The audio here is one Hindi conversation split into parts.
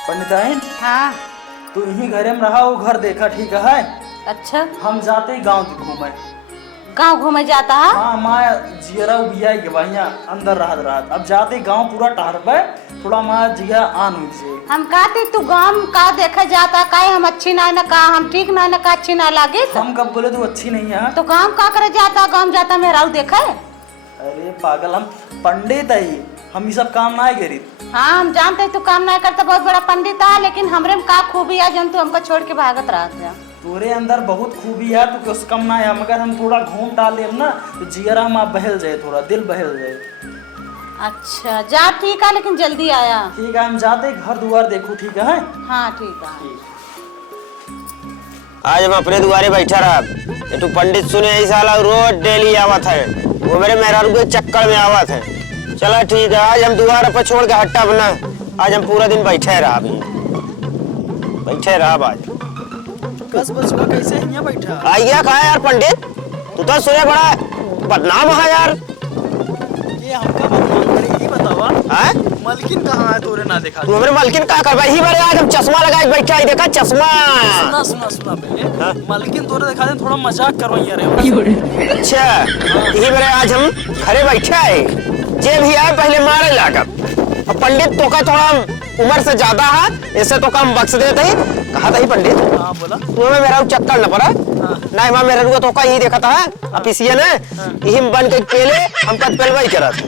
पंडिताइन, हाँ। तू यहीं घरे में रहा, वो घर देखा ठीक है? अच्छा, हम जाते ही गांव घूमे। गांव घूमे जाता है? हाँ, माँ जियरा बिया के भाइया अंदर रहा। अब जाते गांव पूरा टहरबे, थोड़ा माँ जिया आन हुई से। हम कहते तू गांव का देखा जाता का हम अच्छी ना न का हम ठीक ना न का अच्छी ना लागे हम कब बोले तू अच्छी नहीं है? तो गांव का करे जाता, गांव जाता मेहरारू देखा है? अरे पागल, हम पंडित है, हम ये सब काम ना करी। हाँ, हम जानते तू काम ना करता, बहुत बड़ा पंडित है, लेकिन हमरे में का खूबी है जब तू हमको छोड़ के भागत रहा। तोरे अंदर बहुत खूबी है, तू कुछ कम ना है, मगर हम थोड़ा घूम डाले ना तो जियरा हम बहल जाए, थोड़ा दिल बहल जाए। अच्छा जा, ठीक है, लेकिन जल्दी आया। ठीक है, हम जाते घर दुआर देखो, ठीक है? हाँ ठीक है। आज हम अपने दुआरे बैठा रहा, ये तू पंडित सुने ही साला रोज डेली आवत है, वो मेरे मेहरारू के चक्कर में आवत है। चला ठीक है, आज हम दुआर पर छोड़ के हट्टा बना, आज हम पूरा दिन बैठे रहा, अभी बैठे रहा आज। बस कैसे यहाँ बैठा? आइया कहा यार पंडित, तू तो सुने बड़ा बदनाम है यार। ये हमका बदनाम करे, ये बतावा है? मलकिन कहाँ है? तोरे ना देखा। तू हमारे मलकिन का कर भाई, बारे आज हम चश्मा लगाए बैठा है, देखा चश्मा। सुना पहले, मलकिन तोरे दिखा दे, थोड़ा मजाक करवाइए रे। अच्छा, यही बारे आज हम घरे बैठे है, जे भी आए पहले मारे लागत। अब पंडित तो का थोड़ा उम्र से ज्यादा है, ऐसे तो काम बख्श देते ही। कहा था ही पंडित? हाँ बोला। तू हमें मेरा चक्कर न पड़ा? नहीं माँ मेरा रुआ तो का यही देखा था, अब इसी ने यही बन के पेले हमका पेलवाई करा था।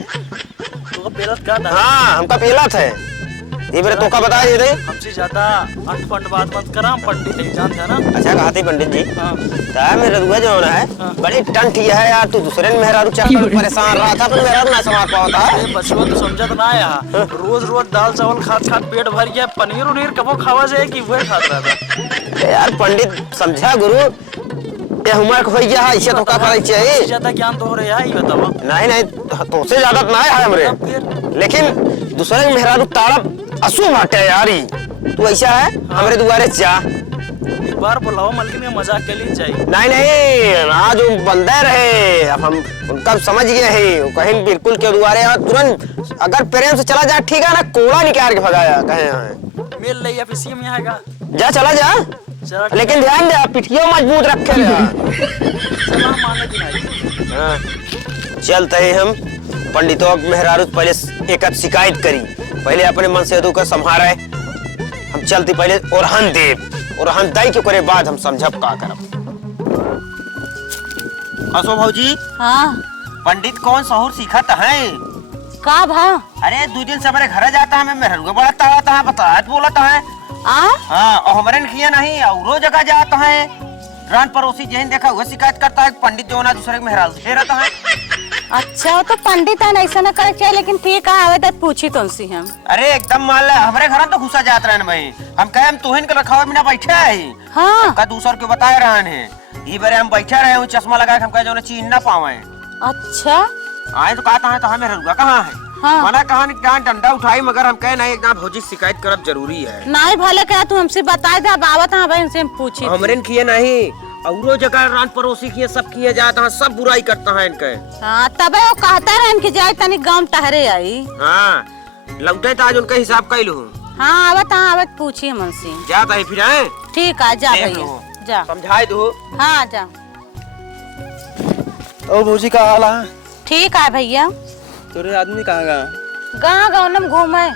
तो पेलत का था? हाँ, हमका पेला था। ये मेरे तो का बता दे। हमसे ज्यादा अंट पंड बात मत करा, हम पंडित है, जानते हैं ना? अच्छा कहा थी पंडित जी। हाँ। ता मेरा रुआ जो है बड़ी टंटी है यार, तू दूसरे मेहरारू चक्कर में परेशान रहा था, तो मेहरारू ना समझ पाता है। बचवा तो समझा तो ना आया, रोज दाल चावल खात पेट भर गया, पनीर उनीर कबो खावा जाए कि वह खात रहा था। यार पंडित समझा गुरु, ये उम्र हो गया है, इसे तो का करे चाहिए। ज्यादा ज्ञान तो हो रहा है, ये बताओ। नहीं तो से ज्यादा ना है हमरे, लेकिन दूसरे के मेहरारू ताड़प अशुभ हटे यारी। तू ऐसा है हमरे दुआरे जा, एक बार बुलाओ, मलकिन का मजाक के लिए चाहिए। नहीं आज वो बंदे रहे, अब हम उनका समझ गए हैं, कहीं बिल्कुल के दुआरे तुरंत अगर प्रेम से चला जा ठीक है ना, कोड़ा निकाल के भगाया कहे मिल रही है फिर में आएगा। जा चला जा, लेकिन ध्यान दे पिठियों मजबूत रखे चलते ही हम पंडितों मेहरारू पहले एक शिकायत करी, पहले अपने मन से का संभारे, हम चलते पहले ओरहन देव, ओरहन दई के करे बाद हम समझब का करब। असो भौजी। हाँ। पंडित कौन सहूर सीखत है? का भा? अरे 2 दिन से हमारे घर जाता है, मैं मेहरारू बड़ा ताड़ता है, बताया बोलता है। हाँ, और हमारे किया नहीं, और जगह जाता है, रान पड़ोसी जैन देखा हुआ शिकायत करता है, पंडित जो ना दूसरे के मेहरारू से रहता है। अच्छा तो पंडित है, ऐसा न करे चाहिए, लेकिन ठीक है आवे तो पूछी तुमसे हम। अरे एकदम मान ले, हमारे घर तो घुसा जात रहे भाई, हम कहे हम तुहिन के रखा हुआ बिना बैठे है। हाँ। का दूसर के बताए रहे हैं, ये बारे हम बैठे रहे, चश्मा लगा के हम कहे जो चीन ना पावे। अच्छा। आए तो कहता है तो हमें रुका कहाँ है? हाँ। मना कहा नहीं, डंडा उठाई, मगर हम कहे नहीं एकदम भौजी शिकायत करब जरूरी है। नहीं भले क्या तू हमसे बता दे, अब आवत है भाई उनसे पूछी। हमरे किए नहीं, औरो जगह रान पड़ोसी किए सब किए जाता है, सब बुराई करता है इनके। हाँ तबे वो कहता रहे कि जाए तनी गांव टहरे आई। हाँ, लौटे तो आज उनका हिसाब कैलू। हाँ आवत पूछी हमसे। जाता है फिर है? ठीक है जा भैया जा, समझाए दो। हाँ जा। ओ भौजी का हाल है? ठीक है भैया। तोरे आदमी कहाँ गया? गाँव में घूमे।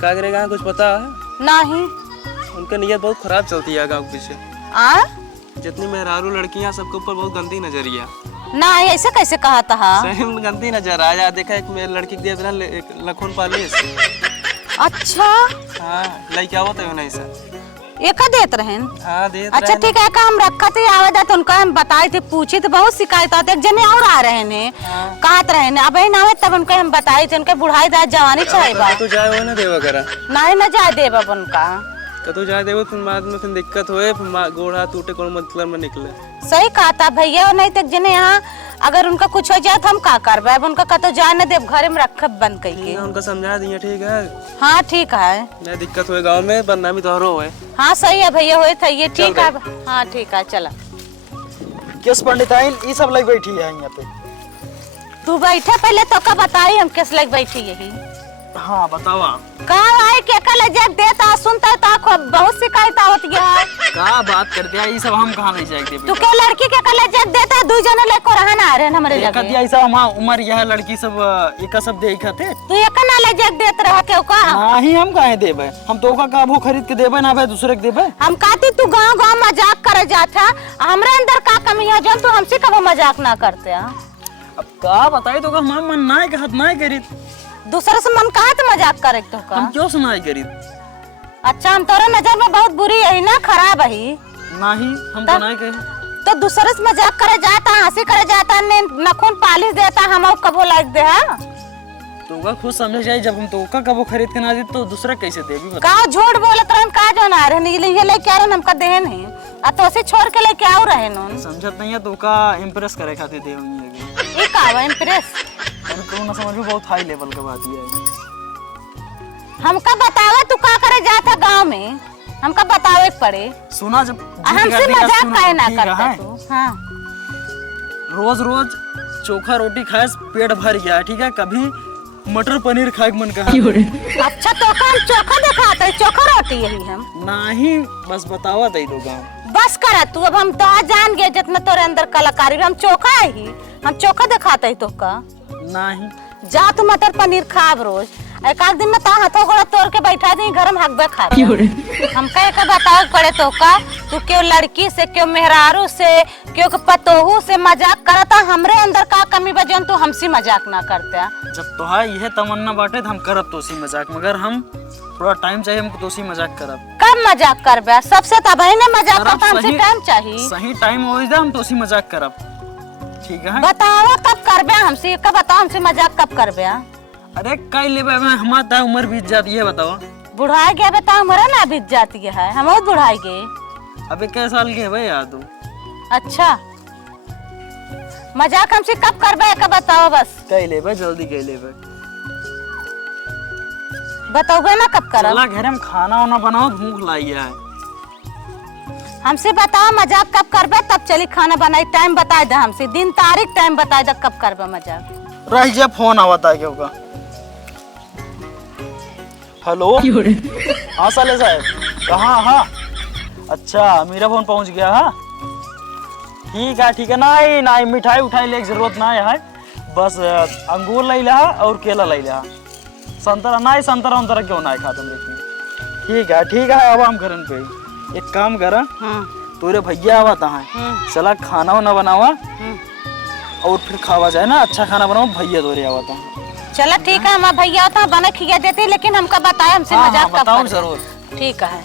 क्या करेगा कुछ पता है? नहीं। उनका नियत बहुत खराब चलती है गाँव के पीछे। जितनी मेहरारू लड़कियां सबके ऊपर बहुत गंदी नजरिया। ना ऐसे कैसे कहा था? सही में गंदी नजर आया, देखा एक मेरे लड़की दिया था लखन पाले। अच्छा। हाँ लड़का होता है नहीं सर। एक देत रहें। हाँ देत। अच्छा ठीक है, का हम रखा थे आवाज तो उनका हम बताए थे, पूछे थे, बहुत शिकायत आते, एक जने और आ रहे ने कहत रहे ने, अब ना तब उनके हम बताए थे, उनके बुढ़ाई दाद जवानी चाहिए बा तो जाए वो ना देवा करा। नहीं न जाए देव अब उनका तो जाए देवो, फिर बाद में फिर दिक्कत होए, फिर गोड़ा टूटे कौन मतलब में निकले। सही कहा था भैया, नहीं तक जने यहाँ अगर उनका कुछ हो जाए तो हम का करबे, अब उनका कतो जाए न देव, घरे में रख बंद कइके। उनका समझा दिया ठीक है। हाँ ठीक है, नहीं दिक्कत हुए गांव में, बदनामी तो हो है। हाँ सही है भैया, होए था ये ठीक है। हाँ ठीक है चला। किस पंडिताइन ये सब लग बैठी है यहाँ पे? तू बैठे पहले तो का बताई हम किस लग बैठी यही। हाँ बताओ आप। कहाँ आए के कल जब देता सुनता तो बहुत शिकायत होती है। का बात करते हैं ये सब हम कहाँ नहीं जाएंगे तू के लड़की के कल जब देता दू जने लेको रहन आ रहे हमरे लगे। कदिया ऐसा हम उम्र यह लड़की सब एक सब देखते तू एक ना ले जग देत रह के का। नहीं हम काहे देबे, हम तो का काबू खरीद के देबे ना भाई दूसरे के देबे। हम कहती तू गांव-गांव मजाक करे जाता, हमरे अंदर का कमी है जन तू हमसे कबो मजाक ना करते। अब का बताई तो हमार मन ना कहत ना करी, दूसरे से मन कहा तो मजाक करे तो का। हम क्यों सुनाई करी। अच्छा हम तोरे नजर में बहुत बुरी है ना, खराब है नहीं हम तो नहीं कहे। तो दूसरे से मजाक करे जाता, हंसी करे जाता, नखून पालिश देता, हम कबो लाइक दे है तो का खुद समझ जाए जब हम तो का कबो खरीद के ना दे तो दूसरा कैसे देबी बता। का झूठ बोलत रहन का जो ना रहन ये लेके आ रहन हमका देहे नहीं आ तो से छोड़ के लेके आउ रहन उन समझत नहीं है तो का इंप्रेस करे खातिर दे होंगे। ये का इंप्रेस तो ना समझ में बहुत हाई लेवल का बात ये है। हमका बतावा तू का करे जाता गांव में, हमका बतावे पड़े। सुना जब हमसे मजाक काहे ना करता तू। हां रोज रोज चोखा रोटी खाए पेट भर गया ठीक है, कभी मटर पनीर खाए मन कहा। अच्छा तो हम चोखा दिखाते हैं, चोखा रोटी यही हम नहीं बस बतावा दे दो गाँव बस करा तू। अब हम तो जान गए जितना तोरे अंदर कलाकारी हम चोखा है ही, हम चोखा दिखाते हैं तो का नहीं जा तू मटर पनीर खाब रोज। एक आध दिन में ता हाथों गोड़ा तोड़ के बैठा दी घर में हकबे खा हम कहे का बताओ पड़े तो का तू क्यों लड़की से क्यों मेहरारू से क्यों पतोहू से मजाक करता, हमरे अंदर का कमी बजन तू हमसे मजाक ना करते। जब तो है यह तमन्ना बाटे तो हम करब तोसी मजाक, मगर हम थोड़ा टाइम चाहिए हमको तोसी मजाक करब। कब मजाक करबे सबसे तबही ने मजाक करता, हमसे टाइम चाहिए। सही टाइम हो जाए हम तोसी मजाक करब ठीक है। बताओ कब करबे हमसे, कब बताओ हमसे मजाक कब करबे। अरे कई ले हमारा उम्र बीत जाती है बताओ। बुढ़ाई गया बता हमारा ना बीत जाती है, हम और बुढ़ाई गए। अबे कै साल के है भाई यार तू। अच्छा मजाक हमसे कब करबे कब बताओ बस। कई ले जल्दी कई ले बताओगे ना कब करब। चला घर में खाना वाना बनाओ भूख लाई है। हमसे बताओ मजाक कब करबे तब चली खाना बनाई, टाइम बता दे हमसे, दिन तारीख टाइम बता दे कब करबे मजाक। रह जा फोन आवता है क्यों। हेलो हाँ साले साहब कहाँ। हाँ अच्छा मेरा फोन पहुँच गया। हाँ ठीक है नहीं नहीं मिठाई उठाई ले जरूरत ना है, बस अंगूर ले ला और केला ले ला, संतरा नहीं संतरा उतरा क्यों ना खा तुम देखिए। ठीक है अब हम करन पे एक काम करा तोरे भैया आवा है चला खाना वाना बनावा और फिर खावा जाए ना, अच्छा खाना बनाओ भैया तोरे आवा था। चलो ठीक है हमारा भैया होता बना खिया देते, लेकिन हमका बताए हमसे मजाक कब बताओ जरूर। ठीक है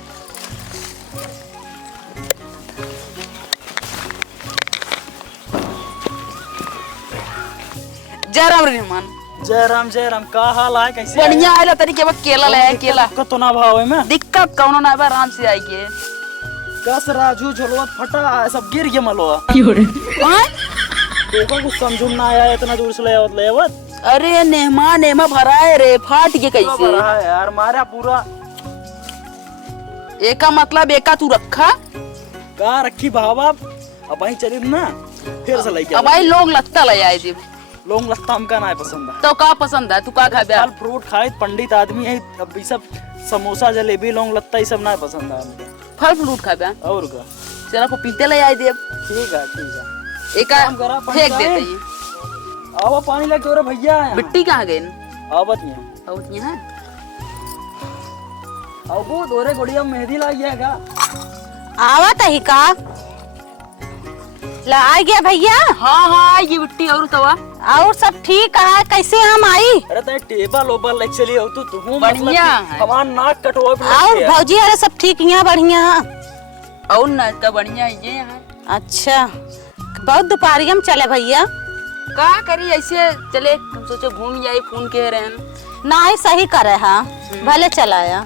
जय राम रहमान। जय राम का हाल है कैसे बढ़िया आइला तरीके बा केला ले केला तो ना भाव है में दिक्कत कौनो ना बा आराम से आइए। कस राजू झोलवा फटा सब गिर गया मलोआ हां तो कुछ समझ ना आया इतना दूर से ले आवत। अरे नेमा भरा है रे फाट के कैसे है यार मारा पूरा। एका मतलब एका तू रखा का रखी भाव अब भाई चली ना फिर से लेके अब भाई लोग लगता ले आए थे लोग लगता हमका ना पसंद है। तो का पसंद है तू का खा फल फ्रूट खाए पंडित आदमी है, अब ये सब समोसा जलेबी लौंग लत्ता ये सब ना पसंद है। फल फ्रूट खा और का चला को पीते ले आए दे। ठीक है एका काम करा फेंक देते ये आवा पानी लेके और भैया मिट्टी कहां गई आवत नहीं और यहां अब वो दोरे गुड़िया मेहंदी लाई है का आवत ही का ला आ गया भैया। हां ये मिट्टी और तवा और सब ठीक है कैसे हम आई। अरे ते टेबल ओबल एक्चुअली हो तू बढ़िया हमार नाक कटवा और भौजी अरे सब ठीक यहाँ बढ़िया और ना तो बढ़िया ये है। अच्छा बहुत दोपहरिया में चले भैया का करी ऐसे चले हम सोचे घूम जाए फोन के रहन ना ही सही करे। हाँ भले चलाया।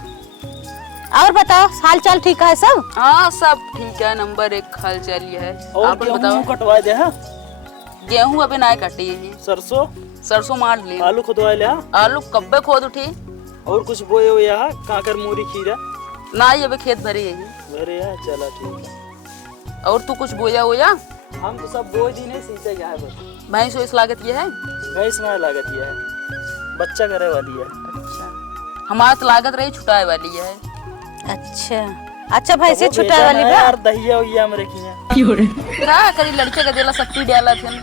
और बताओ हाल चाल ठीक है सब। हाँ सब ठीक है नंबर 1 हाल चाल है। और आप बताओ कटवा दे है गेहूं अभी ना कटी है सरसों मार ली आलू खुदवा ले आलू कब्बे खोद उठी और कुछ बोए हो यहाँ काकर मूरी खीरा ना ये अभी खेत भरे है भरे है। चला ठीक है और तू कुछ बोया होया हम तो सब बोए दी नहीं सींचे यहाँ बस भैंस वैस लागत ये है भैंस ना लागत ये है, बच्चा करे वाली है। अच्छा हमारा तो लागत रही छुटाए वाली है। अच्छा भाई से वो छुटा बेचा वाली ना बा यार, दहिया उहिया में रखी है। क्या करी लड़के का देला शक्ति डाला थे।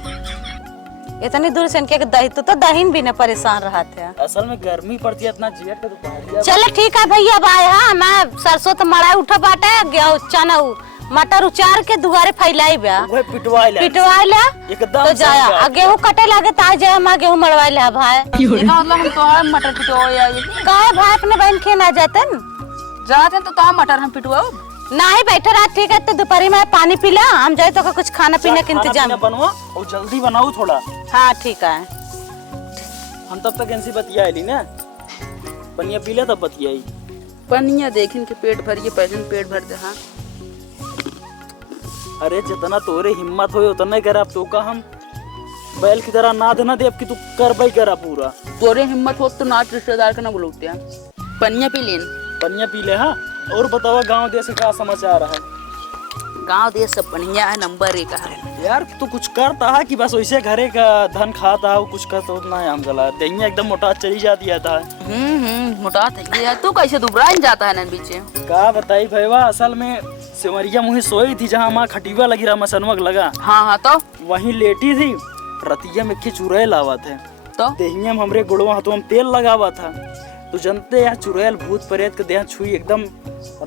इतनी दूर से इनके दही तो दहीन भी न परेशान रहा थे। असल में गर्मी पड़ती है इतना जियट के दोपहर। चलो ठीक है भैया अब आए। हाँ मैं सरसों तो मड़ाई उठा बाटे गेहूं चना मटर उचार के दुआरे फैलाई बा वो पिटवा ले एकदम तो जाया आ गेहूं कटे लागे ता जाए मैं गेहूं मड़वाई ले भाई। इसका मतलब हम तो मटर पिटो या ये काहे भाई अपने बहन के ना जाते न जाते हैं तो कहाँ मटर हम पिटवाओ। नहीं बैठे रहा ठीक है तो दोपहर में पानी पी ला हम जाए तो कुछ खाना पीने का इंतजाम बनवा और जल्दी बनाओ थोड़ा। हाँ ठीक है। हम तब तक ऐसी बतिया ली ना पनिया पी ले तब बतियाई। पनिया देखिन के पेट भरिए पहले पेट भर दे। हाँ अरे जितना तोरे हिम्मत होए उतना ही कर। अब तो का हम बैल की तरह ना देना दे अब कि तू कर भाई करा पूरा। तोरे हिम्मत हो तो नाच रिश्तेदार का ना बुलाते हैं। पनिया पी लेन पनिया पी ले। हाँ और बतावा गांव देश का समाचार है। गांव देश सब बढ़िया है नंबर 1 है। यार तू कुछ करता है कि बस वैसे घरे का धन खाता है कुछ करता उतना है। हम गला दहिया एकदम मोटा चली जाती है था। मोटा था ये तू कैसे दुबराइन जाता है ना पीछे। का बताई भैया असल में सिमरिया मुही सोई थी जहाँ माँ खटीवा लगी रहा मसनवक लगा। हाँ तो वहीं लेटी थी रतिया में के चुड़ैल आवा थे तो देहिया में हमरे गुड़वा हाथों में तेल लगावा था। तो जनते यार चुड़ैल भूत प्रेत के देह छुई एकदम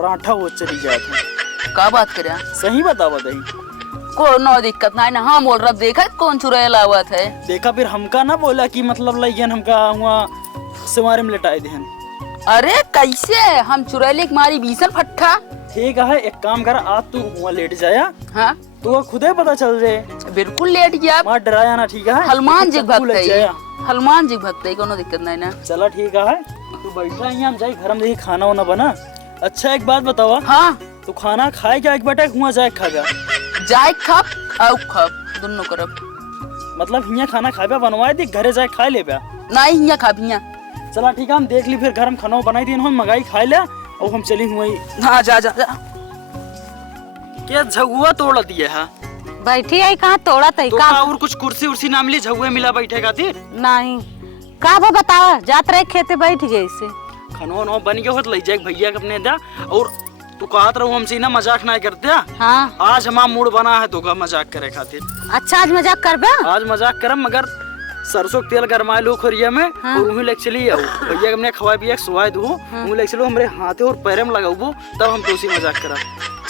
राठा हो चली जाती। का बात करे सही बतावा दही कोनो दिक्कत ना हाँ बोल रहा देखा कौन चुड़ैल आवत है। देखा फिर हमका ना बोला कि मतलब लइयन हमका हुआ सिमारे में लटाए देहन। अरे कैसे हम चुड़ैल की मारी बीसन फट्टा। ठीक है एक काम कर आज तू हुआ लेट जाया। हाँ तू खुदे पता चल जाए। बिल्कुल लेट गया मां डराया ना ठीक है। हनुमान जी भक्त ले है जाया। हनुमान जी भक्त है कोनो दिक्कत नहीं ना। चला ठीक है तू बैठा यहाँ हम जाए घर में देखी खाना वाना बना। अच्छा एक बात बतावा। हाँ तू खाना खाए क्या एक बेटा हुआ जाए खागा जाए खप आउ खप दोनों करब मतलब हिया खाना खाबे बनवाए दी घरे जाए खा ले बा नहीं हिया खाबिया। चला ठीक है हम देख ली फिर घर में खाना बनाई दी हम मंगाई खाए ले और हम चली हुई। हाँ जा जा जा क्या झगुआ तोड़ दिया है। बैठी आई कहाँ तोड़ा तई तो का और कुछ कुर्सी उर्सी नाम ली झगुए मिला बैठे खातिर नहीं का वो बतावा जात रहे खेते बैठ गए से खानो नो बन गया होत ले जाए भैया के अपने दा। और तू कहत रहू हमसे ना मजाक ना करते। हाँ आज हमारा मूड बना है तो का मजाक करे खातिर। अच्छा आज मजाक करबे आज मजाक करम मगर सरसों के तेल गरमाए लो खरिया में। हाँ। और उन्हें लेके चली आओ भैया के हमने खवाए पिया सुवाए दू उन्हें लेके चलो हमरे हाथे और पैरे में लगाऊ तब हम तो उसी मजाक करा।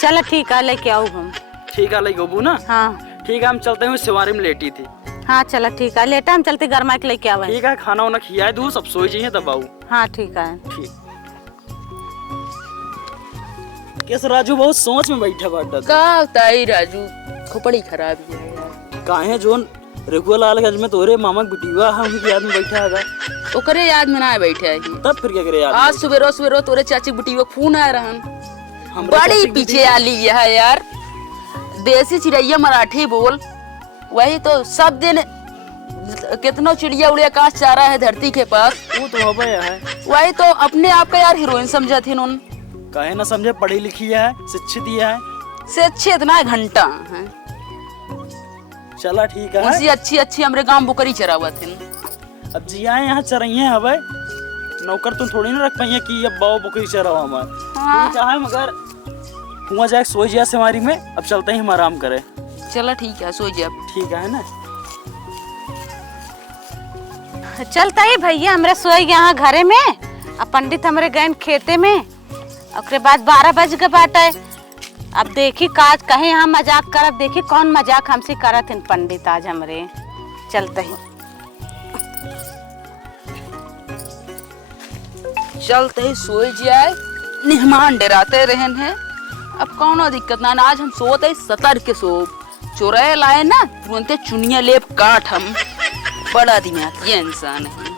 चलो ठीक है लेके आओ हम। ठीक है लगी गबू ना। हाँ ठीक है हम चलते हैं सिवारी में लेटी थी। हाँ चलो ठीक है लेटा हम चलते गरमा के लेके आवे। ठीक है खाना वाना खिया दू सब सोई जाइए तब आऊ। हाँ ठीक है। ठीक कैस राजू बहुत सोच में बैठा बाटा का ताई राजू खोपड़ी खराब है यार। काहे जोन रघुआ लाल गंज में तोरे मामा की बिटिया है उनकी याद में बैठा है ओकरे याद में ना बैठे है तब फिर क्या करे यार। आज सवेरो तोरे चाची बुटी को फोन आया रहन हमरे बड़ी चाची की पीछे आली है यार। देसी चिड़ैया मराठी बोल वही तो सब दिन कितनो चिड़िया उड़िया काश चारा है धरती के पास। वो तो हवा है वही तो अपने आप का यार हीरोइन समझा थी उन काहे ना समझे पढ़ी लिखी है शिक्षित है से अच्छे इतना घंटा है। चला ठीक है। उनसे अच्छी हमारे गांव बुकरी चरावा थे। अब जिया यहाँ चरइए हवे नौकर तुम थोड़ी ना रख पाइए कि अब बाबू बुकरी चरावा हमारे। हाँ। ठीक है मगर हुआ जाए सोई जिया से हमारी में अब चलते ही हम आराम करे। चला ठीक है सो जा। ठीक है ना चलता ही भैया हमरे सोए यहाँ घरे में अब पंडित हमरे गए खेते में ओकरे बाद 12 बज गए बाटे। अब देखी काज कहे यहाँ मजाक करब देखी कौन मजाक हमसे करत हैं पंडित आज हमरे। चलते ही चलते ही सोए जाए मेहमान डराते रहन है। अब कौनो दिक्कत ना आज हम सोते सतर के सोब चुड़ैल आए ना तुरंत चुनिया लेप काट हम बड़ा दिमागी इंसान है।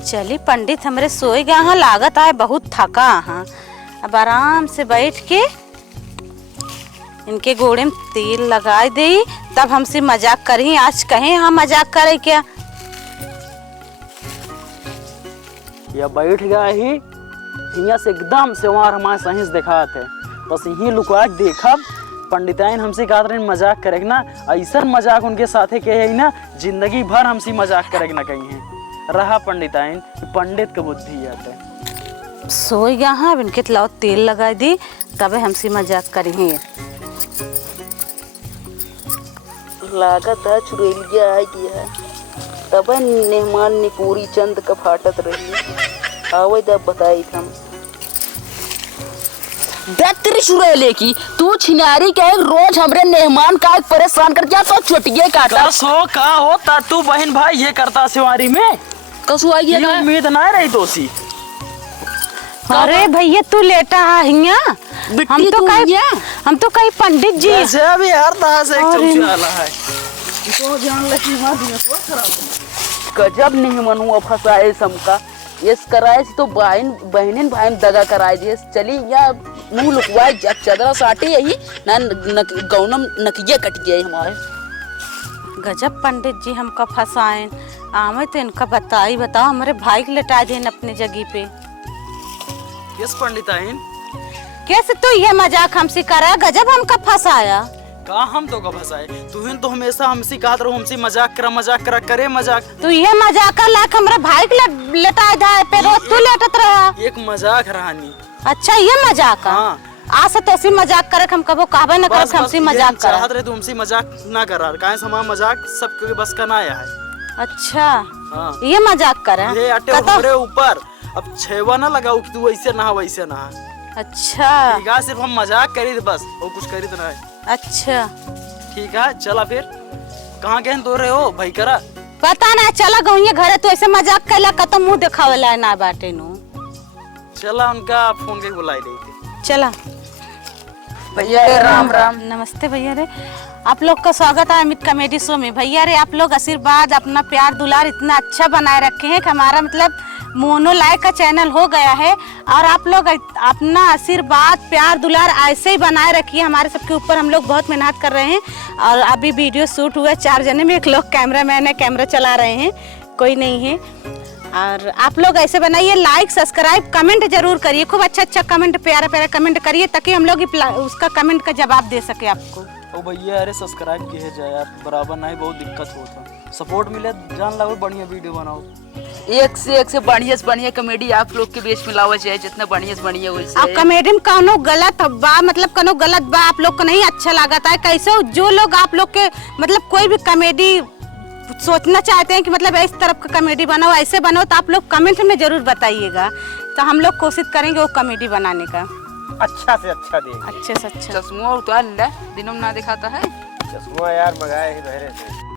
चली पंडित हमरे सोए गए हाँ लागत आए बहुत थका हाँ। अब आराम से बैठ के इनके घोड़े में तेल लगा दे तब हमसे मजाक करी। आज कहें हाँ मजाक करे क्या या बैठ गया ही हिया से एकदम से वहाँ हमारे सहिंस देखा थे बस यही लुका देखब पंडिताइन हमसे कहा रहे मजाक करे ना, ऐसा मजाक उनके साथे कहे ना जिंदगी भर हमसे मजाक करे ना कहीं है। रहा पंडिताइन पंडित का बुद्धि आते सो यहाँ अब इनके तलाव तेल लगा दी तबे हमसे मजाक करी है। लागत है चुड़ैलिया आ गया तब मेहमान ने पूरी चंद का फाटत रही आवे तब बताई हम तेरी चुड़ैले की तू छिनारी के रोज हमरे मेहमान का परेशान कर दिया तो चोटिये काटा सो का होता तू बहन भाई ये करता सिवारी में कसु आई ये उम्मीद ना रही दोषी। अरे भैया तू लेटा है हम तो कहीं पंडित जी ऐसे अभी यार तहा से एक चमची आला है तो जान लगी वहां दिनवा खराब गजब नहीं मनुआ फसाए समका यस कराए तो बहन भाई दगा कराए जे चली या मुंह लुकवाए जब चदरा साटे यही ना गौनम नकिया कट गए हमारे। गजब पंडित जी हमका फसाए आमे तो इनका बताओ हमारे भाई को लटा देन अपने जगह पे। किस पंडिताइन कैसे तू ये मजाक हमसे करा गजब हमका फसाया का हम तो का फसाए तुहिन तो हमेशा हमसे कहा रहो हमसे मजाक करा करे मजाक तू ये मजाक कर लाख हमारे भाई को लटा दे पे रोज तू लेटत रहा। एक मजाक रहानी। अच्छा ये मजाक हाँ। आज से तो ऐसी मजाक करे हम कबो कहबे न करे हमसे मजाक कर चाहत रहे तो हमसे मजाक ना करा काहे समा मजाक सबके बस का ना आया है। अच्छा हाँ। ये मजाक करे ये अटे हमरे ऊपर अब छेवा ना लगाओ कि तू ऐसे ना वैसे ना। अच्छा ठीक है सिर्फ हम मजाक करी थे बस और कुछ करी तो ना है। अच्छा ठीक है चला फिर कहाँ गहन तो रहे हो भाई करा पता ना चला गई घरे तो ऐसे मजाक कैला कत मुंह दिखावेला ना बाटे नु चला उनका फोन के बुलाई रही थी। चला भैया राम राम नमस्ते भैया रे आप लोग का स्वागत है अमित कॉमेडी शो में। भैया रे आप लोग आशीर्वाद अपना प्यार दुलार इतना अच्छा बनाए रखे हैं कि हमारा मतलब मोनो लाइक का चैनल हो गया है और आप लोग अपना आशीर्वाद प्यार दुलार ऐसे ही बनाए रखिए हमारे सबके ऊपर। हम लोग बहुत मेहनत कर रहे हैं और अभी वीडियो शूट हुआ 4 जने में, एक लोग कैमरामैन है कैमरा चला रहे हैं कोई नहीं है। और आप लोग ऐसे बनाइए लाइक सब्सक्राइब कमेंट जरूर करिए खूब अच्छा कमेंट प्यारा प्यारा कमेंट करिए ताकि हम लोग उसका कमेंट का जवाब दे सके आपको। ओ भैया अरे सब्सक्राइब किए जाए यार बराबर नहीं बहुत दिक्कत होता सपोर्ट मिले जान लो बढ़िया वीडियो बनाओ एक से बढ़िया कॉमेडी आप लोग के बीच में लावा जाए जितना बढ़िया से बढ़िया वैसे। अब कॉमेडी में कौनो गलत बा मतलब कौनो गलत बा आप लोग को नहीं अच्छा लगता है कैसे जो लोग आप लोग के मतलब कोई भी कॉमेडी सोचना चाहते हैं कि मतलब इस तरफ का कॉमेडी बनाओ ऐसे बनाओ तो आप लोग कमेंट में जरूर बताइएगा तो हम लोग कोशिश करेंगे वो कॉमेडी बनाने का अच्छा से अच्छा दे अच्छे से अच्छा। चश्मा उतार ले दिनों ना दिखाता है चश्मा यार मंगाए ही बहरे से।